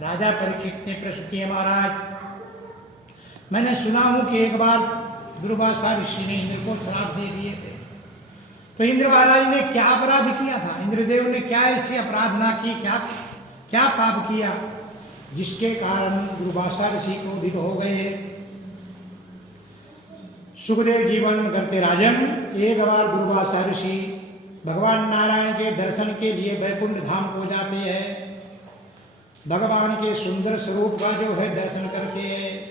राजा परीक्षित ने प्रश्न किए, महाराज मैंने सुना हूं कि एक बार दुर्वासा ऋषि ने इंद्र को श्राप दे दिए थे, तो इंद्र महाराज ने क्या अपराध किया था? इंद्रदेव ने क्या ऐसी अपराधना की, क्या पाप किया जिसके कारण दुर्वासा ऋषि क्रोधित हो गए? सुखदेव जी वर्णन करते, राजन एक बार दुर्वासा ऋषि भगवान नारायण के दर्शन के लिए वैकुंठ धाम को जाते हैं। भगवान के सुंदर स्वरूप का जो है दर्शन करते हैं।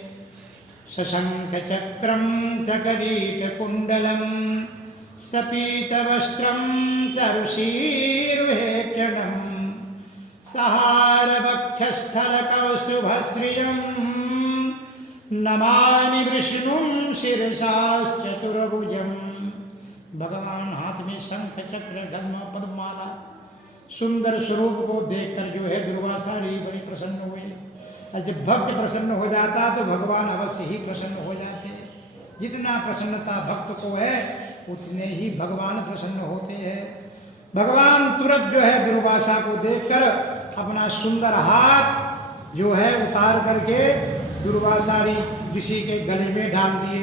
सशंख चक्रम सकरीट कुंडलम सपीत वस्त्रम चरुषीर्वेक्षणम सहार वक्षस्थल कौस्तुभश्रियम नमामि विष्णुं शिरसाश्चतुर्भुजम्। भगवान हाथ में शंख चक्र गदा पद्ममाला सुंदर स्वरूप को देखकर जो है दुर्वासा ऋषि बड़ी प्रसन्न हुए। और जब भक्त प्रसन्न हो जाता तो भगवान अवश्य ही प्रसन्न हो जाते। जितना प्रसन्नता भक्त को है उतने ही भगवान प्रसन्न होते हैं। भगवान तुरंत जो है दुर्वासा को देखकर अपना सुंदर हाथ जो है उतार करके दुर्वासा ऋषि के गले में डाल दिए।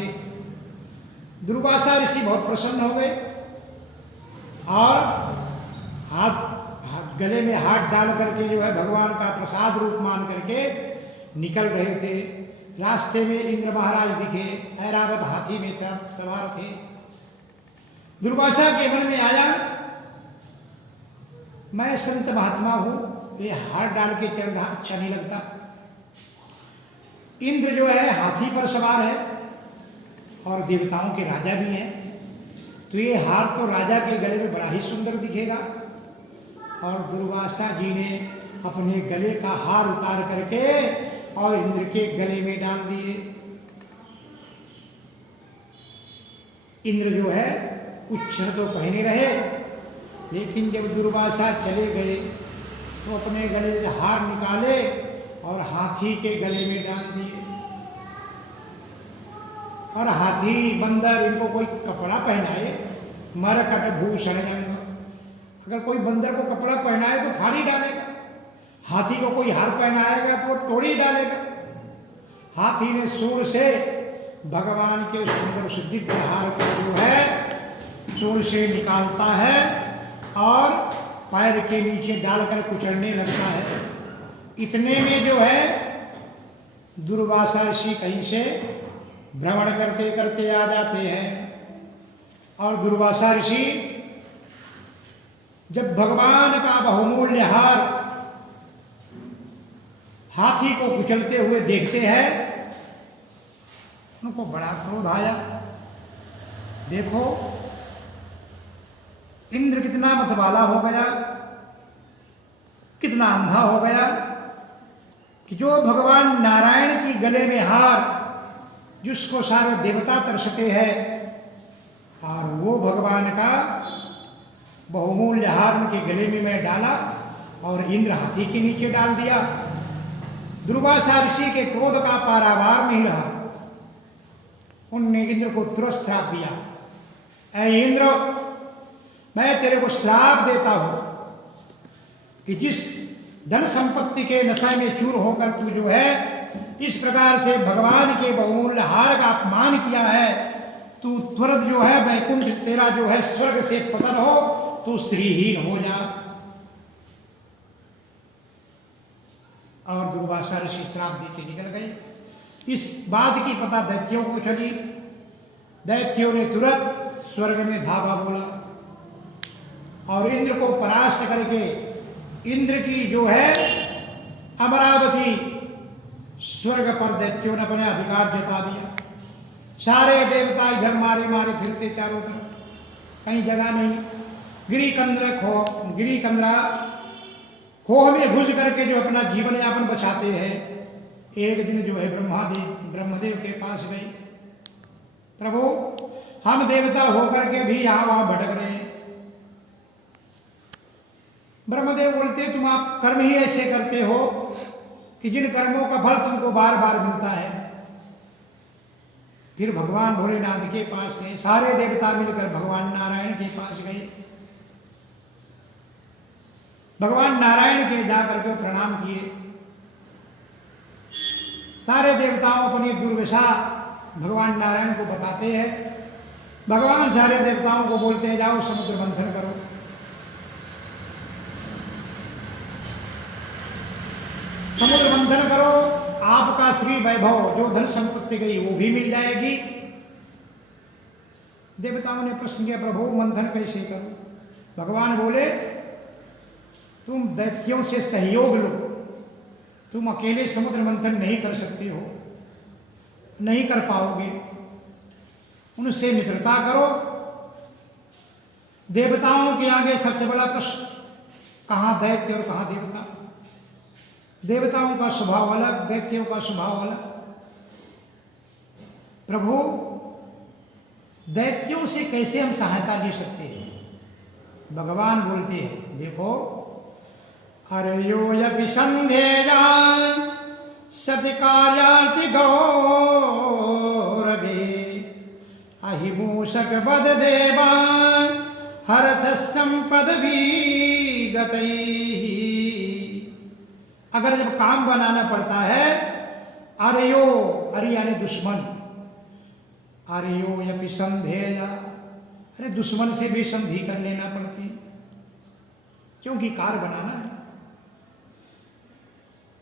दुर्वासा ऋषि बहुत प्रसन्न हो गए और हाथ गले में हाथ डाल करके जो है भगवान का प्रसाद रूप मान करके निकल रहे थे। रास्ते में इंद्र महाराज दिखे, ऐरावत हाथी में सवार थे। दुर्वासा के मन में आया, मैं संत महात्मा हूं, ये हाथ डाल के चल रहा अच्छा नहीं लगता। इंद्र जो है हाथी पर सवार है और देवताओं के राजा भी हैं, तो ये हार तो राजा के गले में बड़ा ही सुंदर दिखेगा। और दुर्वासा जी ने अपने गले का हार उतार करके और इंद्र के गले में डाल दिए। इंद्र जो है कुछ क्षण तो पहने रहे, लेकिन जब दुर्वासा चले गए तो अपने गले से हार निकाले और हाथी के गले में डाल दिए। और हाथी बंदर इनको कोई कपड़ा पहनाए, मरकट भूषण जंग, अगर कोई बंदर को कपड़ा पहनाए तो फाड़ ही डालेगा, हाथी को कोई हार पहनाएगा तो वो तोड़ ही डालेगा। हाथी ने सूंड से भगवान के सुंदर से दिव्य हार को जो है सूंड से निकालता है और पैर के नीचे डालकर कुचलने लगता है। इतने में जो है दुर्वासा ऋषि कहीं से भ्रमण करते करते आ जाते हैं। और दुर्वासा ऋषि जब भगवान का बहुमूल्य हार हाथी को कुचलते हुए देखते हैं, उनको बड़ा क्रोध आया। देखो इंद्र कितना मतवाला हो गया, कितना अंधा हो गया कि जो भगवान नारायण की गले में हार जिसको सारे देवता तरसते हैं और वो भगवान का बहुमूल्य हार उनके गले में मैं डाला और इंद्र हाथी के नीचे डाल दिया। दुर्वासा ऋषि के क्रोध का पारावार नहीं रहा। उनने इंद्र को तुरंत श्राप दिया, ऐ इंद्र मैं तेरे को श्राप देता हूं कि जिस धन संपत्ति के नशे में चूर होकर तू जो है इस प्रकार से भगवान के बहुमूल्य हार का अपमान किया है, तू तुरंत जो है वैकुंठ तेरा जो है स्वर्ग से पतन हो, तू श्रीहीन हो जा। और दुर्वासा ऋषि श्राप देके निकल गए। इस बात की पता दैत्यों को चली। दैत्यों ने तुरंत स्वर्ग में धावा बोला और इंद्र को परास्त करके इंद्र की जो है अमरावती स्वर्ग पर दैत्यों ने अपने अधिकार जता दिया। सारे देवता इधर मारे मारे फिरते चारों तरफ, कहीं जगह नहीं। गिरिकंद्रा खोह में घुस करके जो अपना जीवन यापन बचाते हैं। एक दिन जो है ब्रह्मदेव के पास गए, प्रभु हम देवता होकर के भी यहाँ वहां भटक रहे हैं। ब्रह्मदेव बोलते तुम आप कर्म ही ऐसे करते हो कि जिन कर्मों का फल तुमको बार बार मिलता है। फिर भगवान भोलेनाथ के पास गए, सारे देवता मिलकर भगवान नारायण के पास गए। भगवान नारायण के जाकर के प्रणाम किए सारे देवताओं अपनी दुर्दशा भगवान नारायण को बताते हैं। भगवान सारे देवताओं को बोलते हैं जाओ समुद्र मंथन करो। समुद्र मंथन करो, आपका श्री वैभव जो धन संपत्ति गई वो भी मिल जाएगी। देवताओं ने प्रश्न किया प्रभु मंथन कैसे करो? भगवान बोले तुम दैत्यों से सहयोग लो, तुम अकेले समुद्र मंथन नहीं कर सकते हो, नहीं कर पाओगे, उनसे मित्रता करो। देवताओं के आगे सबसे बड़ा प्रश्न कहाँ दैत्य और कहाँ देवता? देवताओं का स्वभाव अलग, दैत्यों का स्वभाव अलग। प्रभु दैत्यों से कैसे हम सहायता ले सकते हैं? भगवान बोलते हैं देखो अरयोऽपि संध्येया सतिकार्यार्थि गौरवे अहिमूषक वद देवान् हरथस्थं पदवीगतैः। अगर जब काम बनाना पड़ता है, अरयो अरे यानी दुश्मन, अरयोऽपि संध्येया, अरे दुश्मन से भी संधि कर लेना पड़ती, क्योंकि कार बनाना है।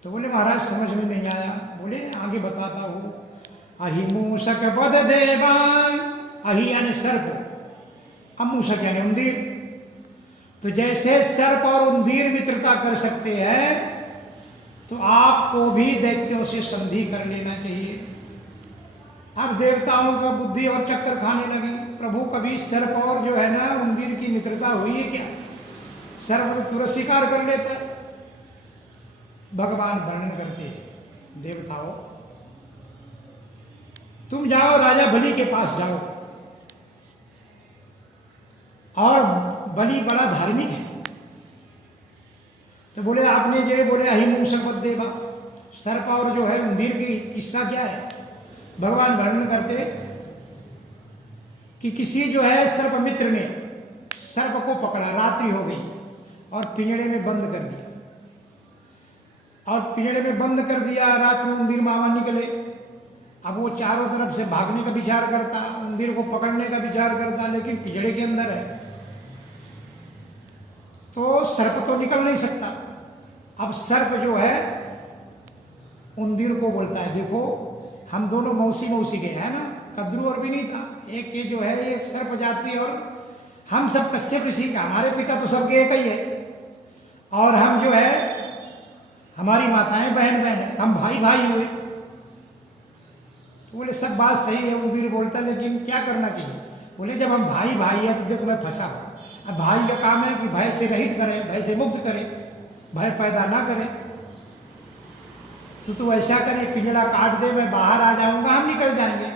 तो बोले महाराज समझ में नहीं आया। बोले आगे बताता हूँ। अहिमूषक वद देवान्, अहि यानी सर्प, अमूषक यानी उंदीर। तो जैसे सर्प और उंदीर मित्रता कर सकते हैं, तो आपको भी दैत्यों से संधि कर लेना चाहिए। अब देवताओं का बुद्धि और चक्कर खाने लगी। प्रभु कभी सर्प और जो है ना उंदीर की मित्रता हुई है क्या? सर्प तो तुरंत शिकार कर लेता है। भगवान वर्णन करते हैं देवताओं तुम जाओ राजा बलि के पास जाओ, और बलि बड़ा धार्मिक है। तो बोले आपने जो बोले अहिमूषक वद देवा, सर्प और जो है उंदीर की किस्सा क्या है? भगवान वर्णन करते कि किसी जो है सर्प मित्र ने सर्प को पकड़ा, रात्रि हो गई और पिंजड़े में बंद कर दिया, और पिंजड़े में बंद कर दिया। रात में उंदीर मामा निकले। अब वो चारों तरफ से भागने का विचार करता, उंदीर को पकड़ने का विचार करता, लेकिन पिंजड़े के अंदर है तो सर्प तो निकल नहीं सकता। अब सर्प जो है उंदीर को बोलता है देखो हम दोनों मौसी मौसी के हैं ना, कद्रू और भी नहीं था, एक के जो है एक सर्प जाति और हम सब कश्यप ऋषि का, हमारे पिता तो सबके एक ही है, और हम जो है हमारी माताएं बहन बहन है, हम भाई भाई हुए। तो बोले सब बात सही है, उंदीर बोलता लेकिन क्या करना चाहिए? बोले जब हम भाई भाई है तो देखो मैं फंसा हूं। अब भाई का काम है कि भय से रहित करे, भय से मुक्त करे, भय पैदा ना करे। तो तू ऐसा करे पिंजड़ा काट दे, मैं बाहर आ जाऊंगा, हम निकल जाएंगे।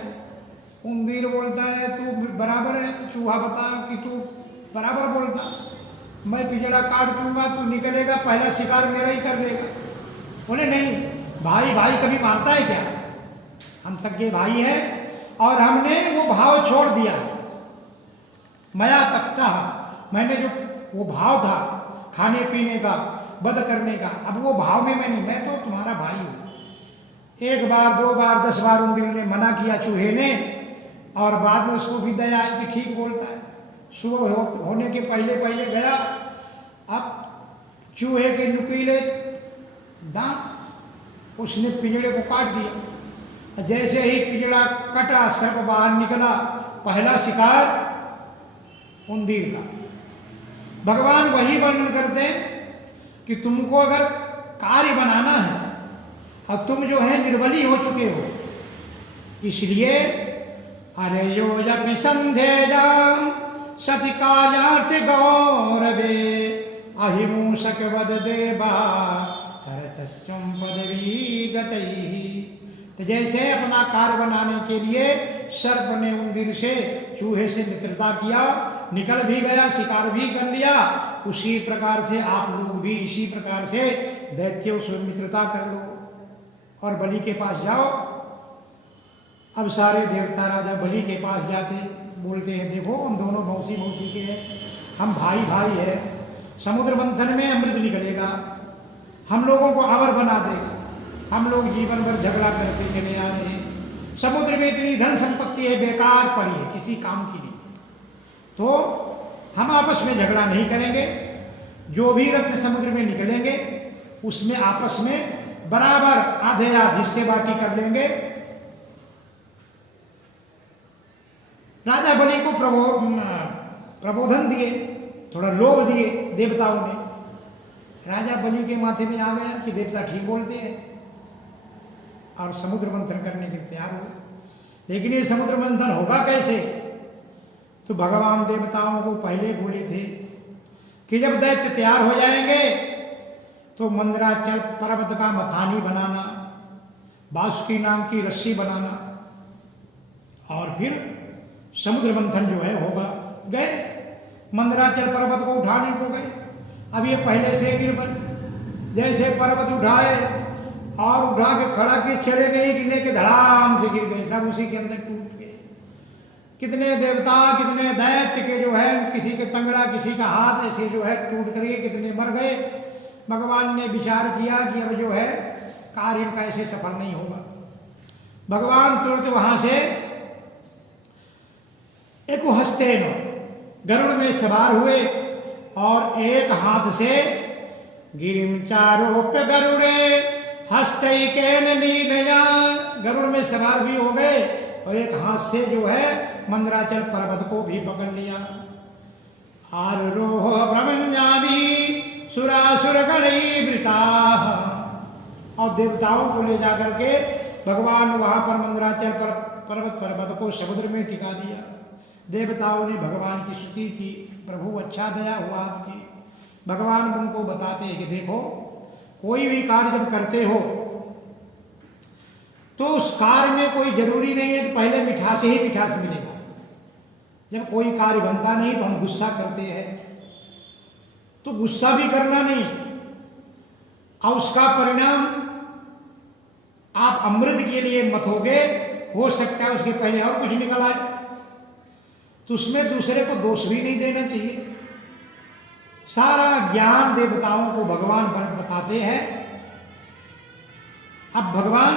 उंदीर बोलता है तू बराबर है, चूहा बता कि तू बराबर बोलता, मैं पिंजड़ा काट दूंगा, तू निकलेगा, पहला शिकार मेरा ही कर लेगा। बोले नहीं, भाई भाई कभी मारता है क्या? हम सगे भाई हैं और हमने वो भाव छोड़ दिया। मया तख्ता, मैंने जो वो भाव था खाने पीने का, वध करने का, अब वो भाव में मैं नहीं, मैं तो तुम्हारा भाई हूं। एक बार, दो बार, 10 बार उंदीर ने मना किया चूहे ने, और बाद में उसको भी दया आई कि ठीक बोलता है। सुबह होने के पहले पहले गया, अब चूहे के नुकीले दांत, उसने पिंजड़े को काट दिया। जैसे ही पिंजड़ा कटा, सर्प बाहर निकला, पहला शिकार उंदीर का। भगवान वही वर्णन करते हैं कि तुमको अगर कार्य बनाना है और तुम जो है निर्बली हो चुके हो, इसलिए अरयोऽपि संध्येया सतिकार्यार्थे गौरवे अहिमूषक वद देवा हरथस्थं पदवीगतैः। तो जैसे अपना कार्य बनाने के लिए सर्प ने उंदीर से, चूहे से मित्रता किया, निकल भी गया, शिकार भी कर लिया, उसी प्रकार से आप लोग भी इसी प्रकार से दैत्यों से मित्रता कर लो और बलि के पास जाओ। अब सारे देवता राजा बलि के पास जाते, बोलते हैं देखो हम दोनों मौसी मौसी के हैं, हम भाई भाई है, समुद्र मंथन में अमृत निकलेगा, हम लोगों को अमर बना देगा। हम लोग जीवन भर झगड़ा करते चले आ रहे हैं। समुद्र में इतनी धन संपत्ति है, बेकार पड़ी है, किसी काम की नहीं। तो हम आपस में झगड़ा नहीं करेंगे। जो भी रत्न समुद्र में निकलेंगे उसमें आपस में बराबर आधे आध हिस्से बाटी कर लेंगे। राजा बलि को प्रबोधन दिए, थोड़ा लोभ दिए देवताओं ने। राजा बलि के माथे में आ गया कि देवता ठीक बोलते हैं, और समुद्र मंथन करने के लिए तैयार हुए। लेकिन ये समुद्र मंथन होगा कैसे? तो भगवान देवताओं को पहले बोले थे कि जब दैत्य तैयार हो जाएंगे तो मंदराचल पर्वत का मथानी बनाना, बासुकी नाम की रस्सी बनाना, और फिर समुद्र मंथन जो है होगा। गए मंदराचल पर्वत को उठाने को गए। अब ये पहले से गिर बन, जैसे पर्वत उठाए और उठा के खड़ा के चले नहीं, गिरने के धड़ाम से गिर गए, सब उसी के अंदर टूट गए। कितने देवता, कितने दैत्य के जो है, किसी के तंगड़ा, किसी का हाथ ऐसे जो है टूट करके कितने मर गए। भगवान ने विचार किया कि अब जो है कार्य इनका ऐसे सफल नहीं होगा। भगवान तुरंत वहां से एक हस्तेन गरुड़ में सवार हुए और एक हाथ से गिरिम चारोप्य गरुड़े हस्तैकेन लीलया, गरुड़ में सवार भी हो गए और एक हाथ से जो है मंदराचल पर्वत को भी पकड़ लिया। आरोह ब्रह्मण्यामी सुरासुर गणई वृता, और देवताओं को ले जाकर के भगवान वहां पर मंदराचल पर्वत को समुद्र में टिका दिया। देवताओं ने भगवान की स्तुति की, प्रभु अच्छा दया हुआ आपकी। भगवान उनको बताते हैं कि देखो, कोई भी कार्य जब करते हो तो उस कार्य में कोई जरूरी नहीं है कि पहले मिठास ही मिठास मिलेगा। जब कोई कार्य बनता नहीं तो हम गुस्सा करते हैं, तो गुस्सा भी करना नहीं, और उसका परिणाम आप अमृत के लिए मतोगे, हो सकता है उसके पहले और कुछ निकल आए, तो उसमें दूसरे को दोष भी नहीं देना चाहिए। सारा ज्ञान देवताओं को भगवान बताते हैं। अब भगवान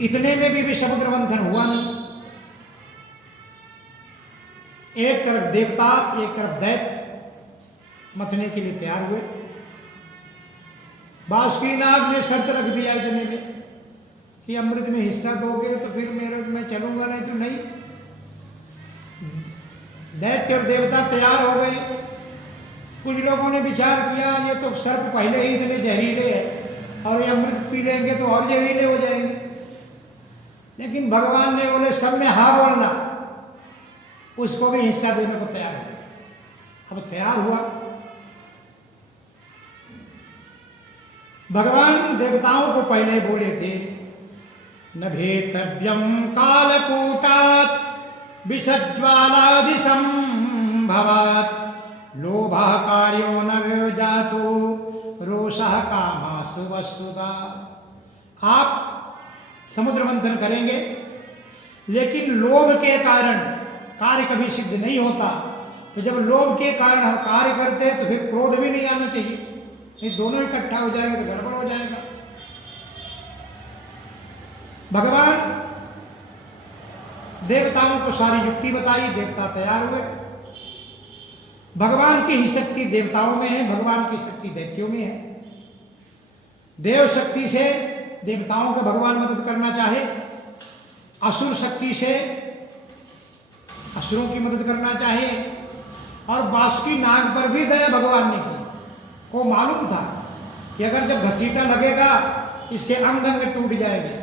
इतने में भी समुद्र मंथन हुआ नहीं। एक तरफ देवता, एक तरफ दैत्य मथने के लिए तैयार हुए। बासुकी नाग ने शर्त रख दिया इतने में कि अमृत में हिस्सा दोगे तो फिर मैं चलूंगा, नहीं तो नहीं। दैत्य और देवता तैयार हो गए। कुछ लोगों ने विचार किया ये तो सर्प पहले ही इतने जहरीले हैं और ये अमृत पी लेंगे तो और जहरीले हो जाएंगे। लेकिन भगवान ने बोले सब में हाँ बोलना, उसको भी हिस्सा देने को तैयार हो। अब तैयार हुआ। भगवान देवताओं को पहले बोले थे न भेतव्यम कालकूटात् विषज्वालादि संभवात् लोभः कार्यो न विजातु रोषः कामास्तु वस्तुता। आप समुद्र मंथन करेंगे लेकिन लोभ के कारण कार्य कभी सिद्ध नहीं होता। तो जब लोभ के कारण हम कार्य करते हैं तो फिर क्रोध भी नहीं आना चाहिए, ये दोनों इकट्ठा हो जाएगा तो गड़बड़ हो जाएगा। भगवान देवताओं को सारी युक्ति बताई, देवता तैयार हुए। भगवान की ही शक्ति देवताओं में है, भगवान की शक्ति दैत्यों में है। देव शक्ति से देवताओं को भगवान मदद करना चाहे, असुर शक्ति से असुरों की मदद करना चाहे, और बासुकी नाग पर भी दया भगवान ने की। को मालूम था कि अगर जब घसीटा लगेगा इसके अंग अंग टूट जाएंगे।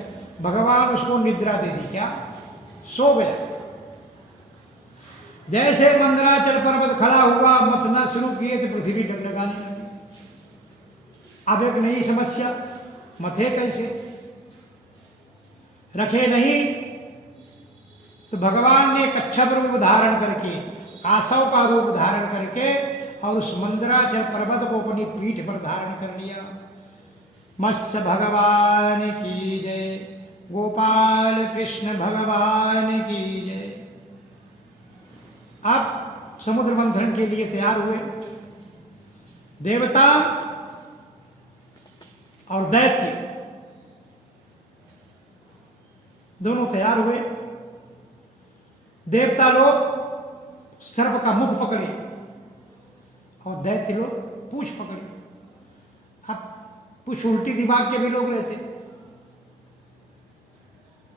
भगवान उसको निद्रा दे दी, क्या सो गया। जैसे मंदराचल पर्वत खड़ा हुआ, मथना शुरू किए तो पृथ्वी डगडगाने लगी। अब एक नई समस्या, मथे कैसे, रखे नहीं। तो भगवान ने कच्छप रूप धारण करके, कासव का रूप धारण करके और उस मंदराचल पर्वत को अपनी पीठ पर धारण कर लिया। मत्स्य भगवान की जय, गोपाल कृष्ण भगवान की जय। अब समुद्र मंथन के लिए तैयार हुए। देवता और दैत्य दोनों तैयार हुए। देवता लोग सर्प का मुख पकड़े और दैत्य लोग पूंछ पकड़े। अब कुछ उल्टी दिमाग के भी लोग रहते,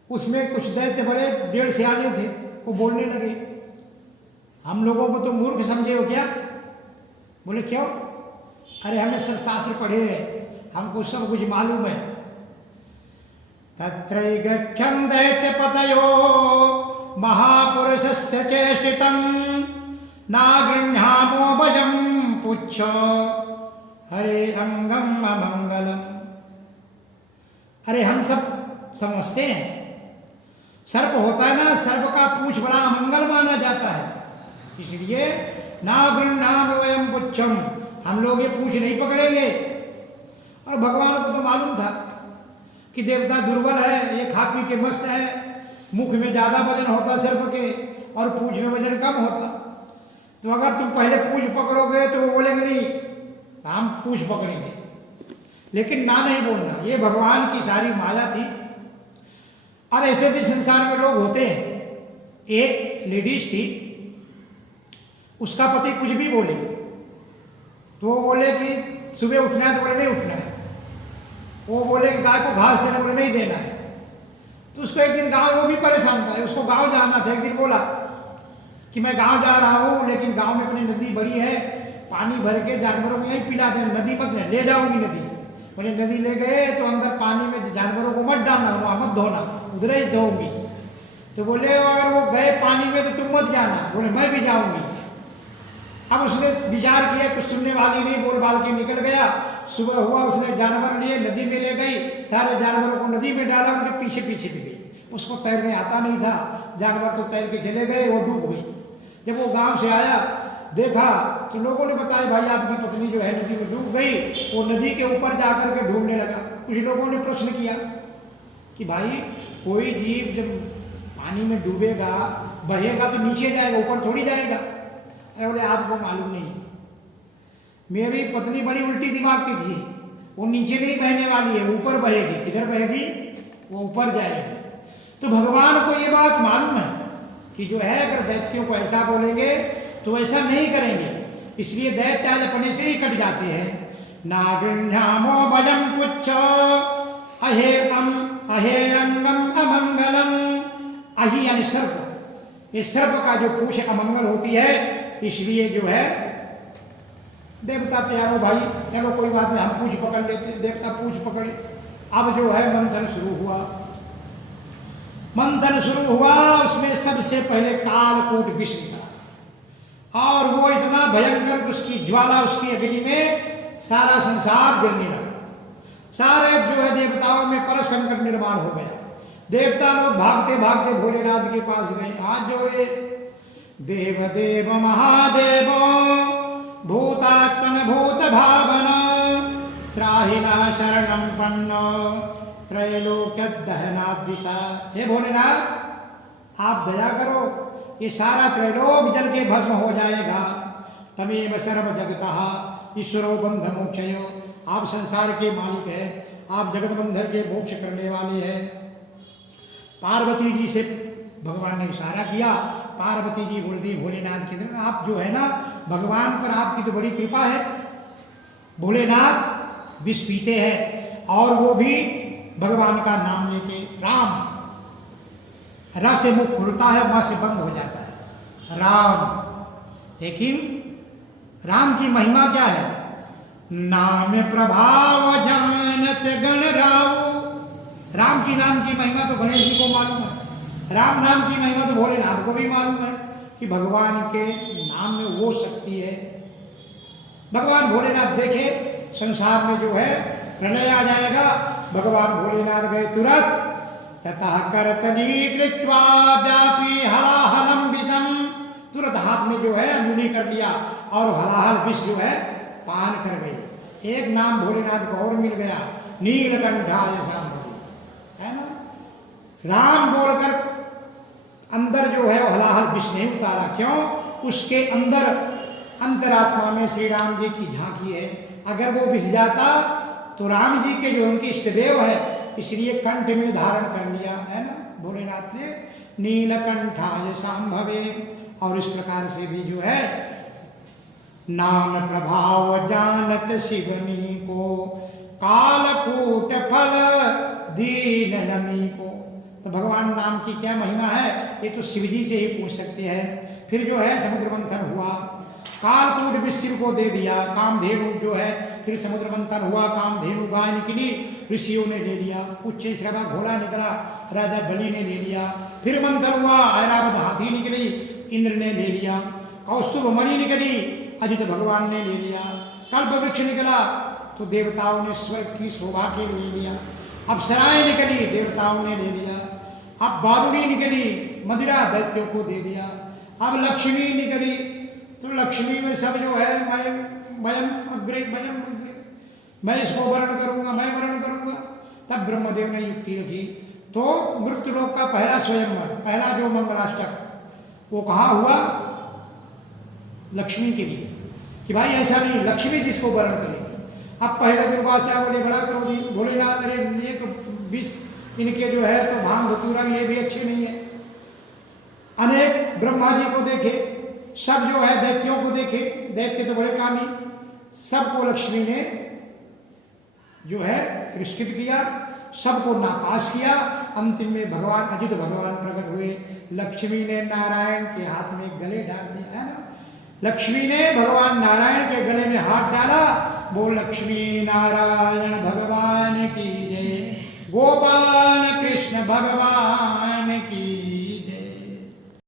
उसमें कुछ दैत्य बड़े 1.5 सियाने थे, वो बोलने लगे, हम लोगों को तो मूर्ख समझे हो क्या? बोले क्यों? अरे हमें सब शास्त्र पढ़े हैं, हमको सब कुछ मालूम है। तत्रैगच्छन् दैत्यपतयो महापुरुषस्य चेष्टितं नागृह्णामो भजं पुच्छ हरे अंगम अमंगलम। अरे हम सब समझते हैं, सर्प होता है ना, सर्प का पूंछ बड़ा अमंगल माना जाता है, इसलिए नागृह्णाम वयं पुच्छम, हम लोग ये पूंछ नहीं पकड़ेंगे। और भगवान को तो मालूम था कि देवता दुर्बल है, ये खा पी के मस्त है, मुख में ज्यादा वजन होता सर्प के और पूंछ में वजन कम होता। तो अगर तुम पहले पूंछ पकड़ोगे तो वो बोलेंगे नहीं हम पूंछ पकड़ेंगे, लेकिन ना नहीं बोलना, ये भगवान की सारी माया थी। और ऐसे भी संसार में लोग होते हैं। एक लेडीज थी, उसका पति कुछ भी बोले तो वो बोले कि सुबह उठना है तो बोले नहीं उठना है, वो बोले कि गाय को घास देना, बोले नहीं देना है। तो उसको एक दिन गांव, वो भी परेशान था, उसको गांव जाना था। एक दिन बोला कि मैं गांव जा रहा हूँ, लेकिन गांव में अपनी नदी बड़ी है, पानी भर के जानवरों को यहीं पिला देना, नदी मत ले जाऊंगी नदी। बोले नदी ले गए तो अंदर पानी में जानवरों को मत डालना, वहाँ मत धोना, उधर ही धोऊंगी। तो बोले अगर वो गए पानी में तो तुम मत जाना, बोले मैं भी जाऊंगी। अब उसने विचार किया, कुछ सुनने वाली नहीं, बोल बाल के निकल गया। सुबह हुआ, उसने जानवर लिए नदी में ले गई, सारे जानवरों को नदी में डाला, उनके पीछे पीछे भी गई। उसको तैरने आता नहीं था, जानवर तो तैर के चले गए, वो डूब गई। जब वो गांव से आया, देखा कि लोगों ने बताया भाई आपकी पत्नी जो है नदी में डूब गई। वो नदी के ऊपर जाकर के ढूंढने लगा। कुछ लोगों ने प्रश्न किया कि भाई कोई जीव जब पानी में डूबेगा, बहेगा तो नीचे जाएगा, ऊपर थोड़ी जाएगा। अरे बोले आपको मालूम नहीं, मेरी पत्नी बड़ी उल्टी दिमाग की थी, वो नीचे नहीं बहने वाली है, ऊपर बहेगी। किधर बहेगी? वो ऊपर जाएगी। तो भगवान को ये बात मालूम है कि जो है अगर दैत्यों को ऐसा बोलेंगे तो ऐसा नहीं करेंगे, इसलिए दैत्य आज अपने से ही कट जाते हैं। नागृह्णामो भजं पुच्छ अहेयंगम अमंगलम। अहि यानी सर्प, इस सर्प का जो पूछ अमंगल होती है, इसलिए जो है देवता तैयार हो भाई, चलो कोई बात नहीं, हम पूछ पकड़ लेते। देवता पूछ पकड़े। अब जो है मंथन शुरू हुआ। मंथन शुरू हुआ, उसमें सबसे पहले कालकूट विष निकला, और वो इतना भयंकर, उसकी ज्वाला, उसकी अग्नि में सारा संसार गिरने लगा। सारे जो है देवताओं में पर संकट निर्माण हो गया। देवता लोग भागते भागते भोलेनाथ के पास गए, हाथ जोड़े, देव देव महादेव भूतात्मन भूत भावन त्राहिना शरणं पन्नो त्रैलोक्य दहनाद्विषा। हे भोलेनाथ आप दया करो, ये सारा त्रैलोक जल के भस्म हो जाएगा। तमेव सर्व जगतः ईश्वरो बंध मोक्षयो। आप संसार के मालिक हैं, आप जगत बंधन के मोक्ष करने वाले हैं। पार्वती जी से भगवान ने इशारा किया। पार्वती जी बोलती भोलेनाथ की तरफ, आप जो है ना, भगवान पर आपकी तो बड़ी कृपा है। भोलेनाथ विष पीते हैं और वो भी भगवान का नाम लेके। राम, र से मुख खुलता है, म से बंद हो जाता है, राम। लेकिन राम की महिमा क्या है? नाम प्रभाव जानत गण राव। राम की नाम की महिमा तो गणेश जी को मालूम है, राम नाम की महिमा तो भोलेनाथ को भी मालूम है कि भगवान के नाम में वो शक्ति है। भगवान भोलेनाथ देखे संसार में जो है प्रलय आ जाएगा, भगवान भोलेनाथ गए तुरंत। ततः करतली कृत्वा व्यापी हलाहलम विषम। तुरंत हाथ में जो है अंगुली कर लिया और हलाहल विष जो है पान कर गए। एक नाम भोलेनाथ को और मिल गया, नीलकंठाय शांभवी, है ना। राम बोलकर अंदर जो है हलाहल विष नहीं उतारा। क्यों? उसके अंदर अंतरात्मा में श्री राम जी की झांकी है। अगर वो विष जाता तो राम जी के जो उनके इष्ट देव है इसलिए कंठ में धारण कर लिया है ना भोलेनाथ ने, नीलकंठाय सांभवे। और इस प्रकार से भी जो है नाम प्रभाव जानत शिवनी को, कालकूट फल दीन नमी को। तो भगवान नाम की क्या महिमा है ये तो शिव जी से ही पूछ सकते हैं। फिर जो है समुद्र मंथन हुआ, कालकूट विश्व को दे दिया, कामधेनु जो है, फिर समुद्र मंथन हुआ, कामधेनु गाय निकली, ऋषियों ने ले लिया, उच्च श्रवा घोड़ा निकला, राजा बलि ने ले लिया, फिर मंथन हुआ, ऐरावत हाथी निकली, इंद्र ने ले लिया, कौस्तुभ मणि निकली, अजित भगवान ने ले लिया, कल्प वृक्ष निकला तो देवताओं ने स्वर्ग की शोभा के लिए लिया, अप्सराएं निकली देवताओं ने ले लिया, अब बारुणी निकली मदिरा दैत्यों को दे दिया, अब लक्ष्मी निकली तो लक्ष्मी में सब जो है वयम अग्रे मैं इसको वर्ण करूंगा, मैं वर्ण करूंगा। तब ब्रह्मदेव ने युक्ति रखी तो मृत्युलोक का पहला स्वयंवर, पहला जो मंगलाष्टक वो कहाँ हुआ, लक्ष्मी के लिए, कि भाई ऐसा नहीं लक्ष्मी जिसको वर्ण करेगी। अब पहले दुर्वासा बोले बड़ा करो जी, भोलेनाथ अरे ये तो 20 इनके जो है तो भांग धतूरा ये भी अच्छे नहीं है। अनेक ब्रह्मा जी को देखे, सब जो है दैत्यों को देखे, दैत्य तो बड़े कामी, सबको लक्ष्मी ने जो है तिरस्कृत किया, सबको नापास किया। अंतिम में भगवान अजित भगवान प्रकट हुए, लक्ष्मी ने नारायण के हाथ में गले डाल दिया है ना, लक्ष्मी ने भगवान नारायण के गले में हाथ डाला, बोल लक्ष्मी नारायण भगवान की जय, गोपाल कृष्ण भगवान